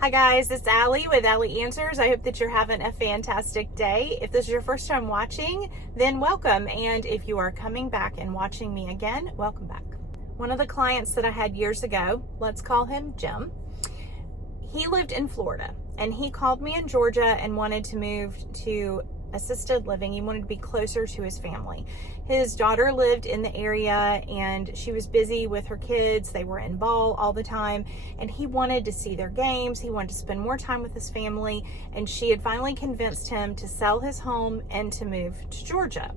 Hi guys, it's Allie with Allie Answers. I hope that you're having a fantastic day. If this is your first time watching, then welcome. And if you are coming back and watching me again, welcome back. One of the clients that I had years ago, let's call him Jim, he lived in Florida and he called me in Georgia and wanted to move to assisted living. He wanted to be closer to his family. His daughter lived in the area and she was busy with her kids. They were in ball all the time and he wanted to see their games. He wanted to spend more time with his family, and she had finally convinced him to sell his home and to move to Georgia.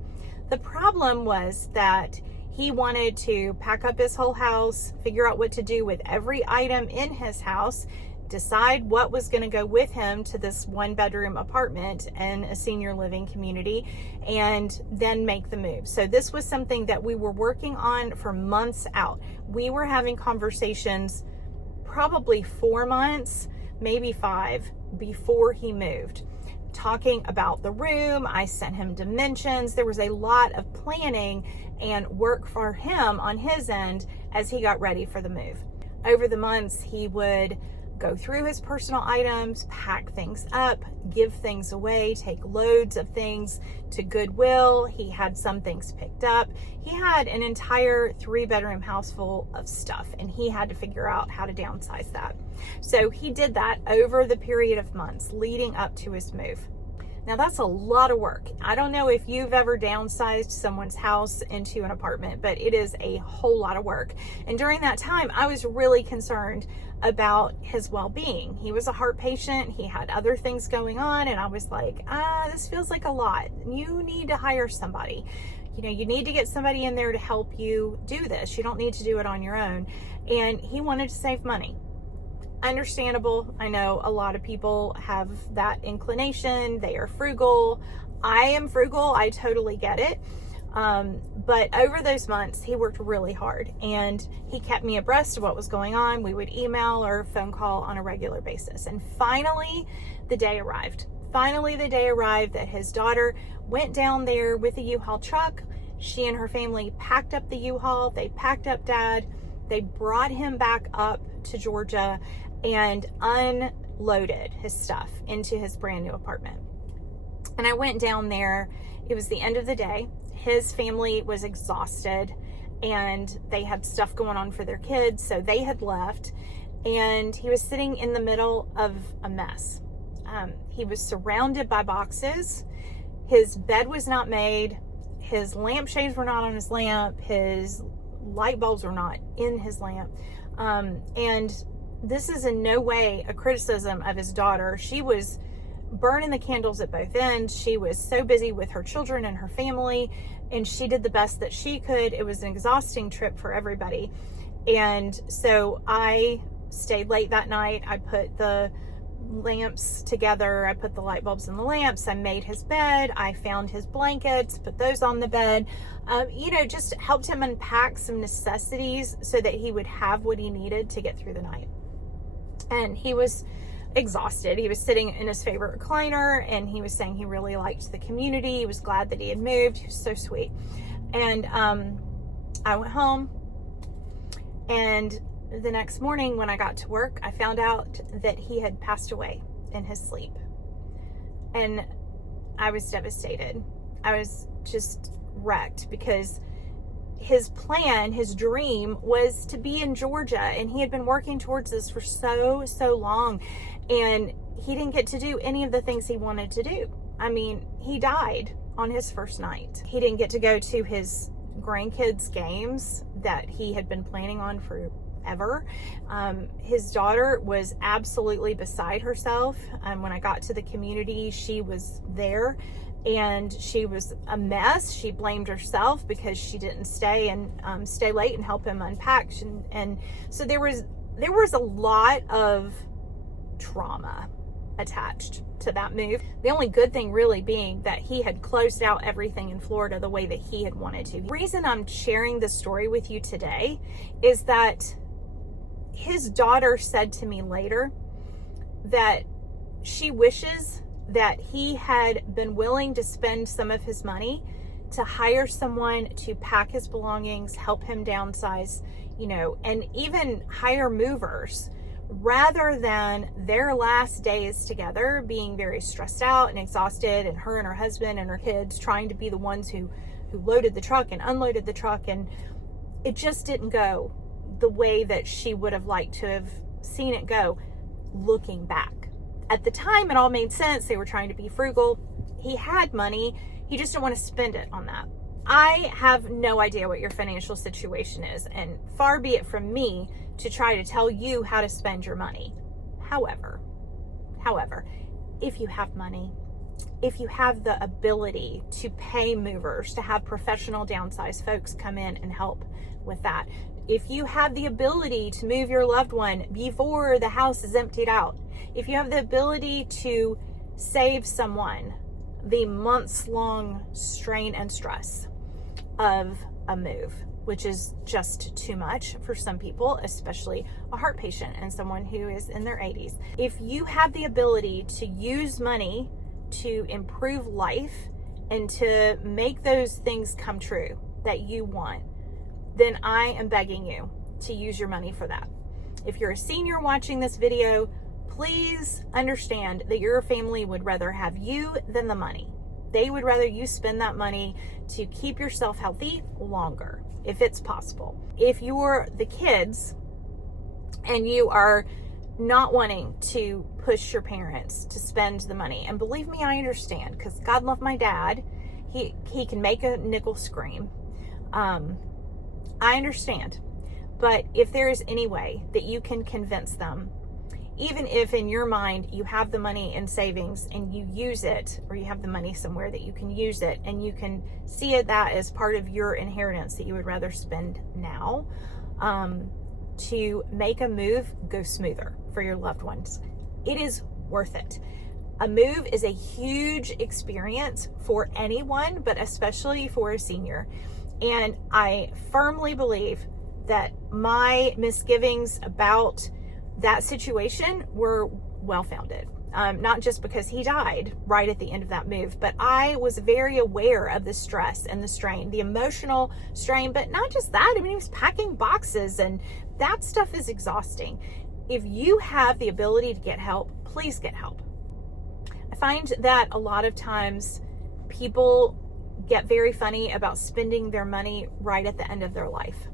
The problem was that he wanted to pack up his whole house, figure out what to do with every item in his house, decide what was going to go with him to this one-bedroom apartment in a senior living community, and then make the move. So this was something that we were working on for months out. We were having conversations probably 4 months, maybe 5, before he moved, talking about the room. I sent him dimensions. There was a lot of planning and work for him on his end as he got ready for the move. Over the months, he would go through his personal items, pack things up, give things away, take loads of things to Goodwill. He had some things picked up. He had an entire 3-bedroom house full of stuff, and he had to figure out how to downsize that. So he did that over the period of months leading up to his move. Now that's a lot of work. I don't know if you've ever downsized someone's house into an apartment, but it is a whole lot of work. And during that time, I was really concerned about his well-being. He was a heart patient. He had other things going on. And I was like, this feels like a lot. You need to hire somebody. You know, you need to get somebody in there to help you do this. You don't need to do it on your own. And he wanted to save money. Understandable. I know a lot of people have that inclination. They are frugal. I am frugal. I totally get it. But over those months, he worked really hard and he kept me abreast of what was going on. We would email or phone call on a regular basis. And finally, the day arrived. Finally, the day arrived that his daughter went down there with a U-Haul truck. She and her family packed up the U-Haul. They packed up Dad. They brought him back up to Georgia and unloaded his stuff into his brand new apartment. And I went down there. It was the end of the day. His family was exhausted and they had stuff going on for their kids, so they had left, and he was sitting in the middle of a mess. He was surrounded by boxes. His bed was not made. His lampshades were not on his lamp. His light bulbs were not in his lamp. And this is in no way a criticism of his daughter. She was burning the candles at both ends. She was so busy with her children and her family, and she did the best that she could. It was an exhausting trip for everybody. And so I stayed late that night. I put the lamps together. I put the light bulbs in the lamps. I made his bed. I found his blankets, put those on the bed. Just helped him unpack some necessities so that he would have what he needed to get through the night. And he was exhausted. He was sitting in his favorite recliner and he was saying he really liked the community. He was glad that he had moved. He was so sweet. And I went home, and the next morning when I got to work, I found out that he had passed away in his sleep. And I was devastated. I was just wrecked because his plan, his dream was to be in Georgia, and he had been working towards this for so long, and he didn't get to do any of the things he wanted to do. I mean, he died on his first night. He didn't get to go to his grandkids' games that he had been planning on forever. His daughter was absolutely beside herself. When I got to the community, she was there and she was a mess. She blamed herself because she didn't stay late and help him unpack. And so there was a lot of trauma attached to that move. The only good thing really being that he had closed out everything in Florida the way that he had wanted to. The reason I'm sharing this story with you today is that his daughter said to me later that she wishes that he had been willing to spend some of his money to hire someone to pack his belongings, help him downsize, and even hire movers rather than their last days together being very stressed out and exhausted, and her and her husband and her kids trying to be the ones who loaded the truck and unloaded the truck, and it just didn't go the way that she would have liked to have seen it go. Looking back, at the time it all made sense. They were trying to be frugal. He had money, he just didn't want to spend it on that. I have no idea what your financial situation is, and far be it from me to try to tell you how to spend your money. However, if you have money, if you have the ability to pay movers, to have professional downsize folks come in and help with that, if you have the ability to move your loved one before the house is emptied out, if you have the ability to save someone the months-long strain and stress of a move, which is just too much for some people, especially a heart patient and someone who is in their 80s. If you have the ability to use money to improve life and to make those things come true that you want, then I am begging you to use your money for that. If you're a senior watching this video, please understand that your family would rather have you than the money. They would rather you spend that money to keep yourself healthy longer, if it's possible. If you're the kids and you are not wanting to push your parents to spend the money, and believe me, I understand, because God love my dad, he can make a nickel scream. I understand. But if there is any way that you can convince them, even if in your mind you have the money in savings and you use it, or you have the money somewhere that you can use it, and you can see it that as part of your inheritance that you would rather spend now, to make a move go smoother for your loved ones, it is worth it. A move is a huge experience for anyone, but especially for a senior. And I firmly believe that my misgivings about that situation were well-founded. Not just because he died right at the end of that move, but I was very aware of the stress and the strain, the emotional strain, but not just that. I mean, he was packing boxes, and that stuff is exhausting. If you have the ability to get help, please get help. I find that a lot of times people get very funny about spending their money right at the end of their life.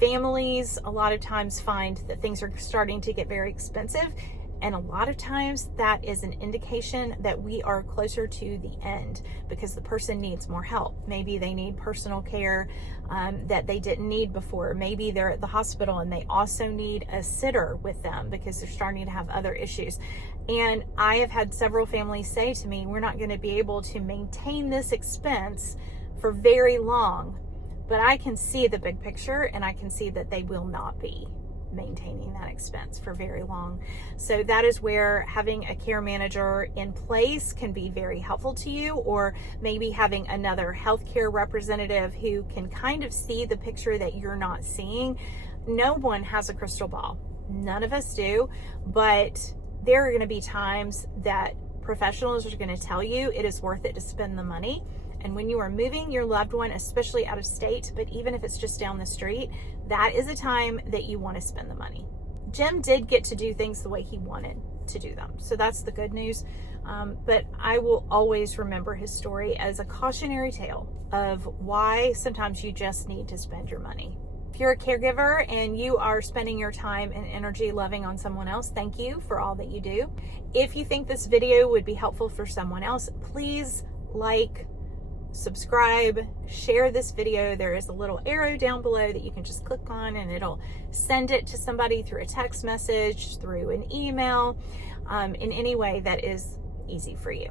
Families a lot of times find that things are starting to get very expensive, and a lot of times that is an indication that we are closer to the end because the person needs more help. Maybe they need personal care that they didn't need before. Maybe they're at the hospital and they also need a sitter with them because they're starting to have other issues. And I have had several families say to me, we're not going to be able to maintain this expense for very long. But I can see the big picture, and I can see that they will not be maintaining that expense for very long. So that is where having a care manager in place can be very helpful to you, or maybe having another healthcare representative who can kind of see the picture that you're not seeing. No one has a crystal ball. None of us do, but there are going to be times that professionals are going to tell you it is worth it to spend the money. And when you are moving your loved one, especially out of state, but even if it's just down the street, that is a time that you want to spend the money. Jim did get to do things the way he wanted to do them. So that's the good news. But I will always remember his story as a cautionary tale of why sometimes you just need to spend your money. If you're a caregiver and you are spending your time and energy loving on someone else, thank you for all that you do. If you think this video would be helpful for someone else, please like, subscribe, share this video. There is a little arrow down below that you can just click on, and it'll send it to somebody through a text message, through an email, in any way that is easy for you.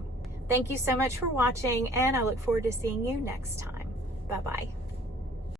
Thank you so much for watching, and I look forward to seeing you next time. Bye-bye.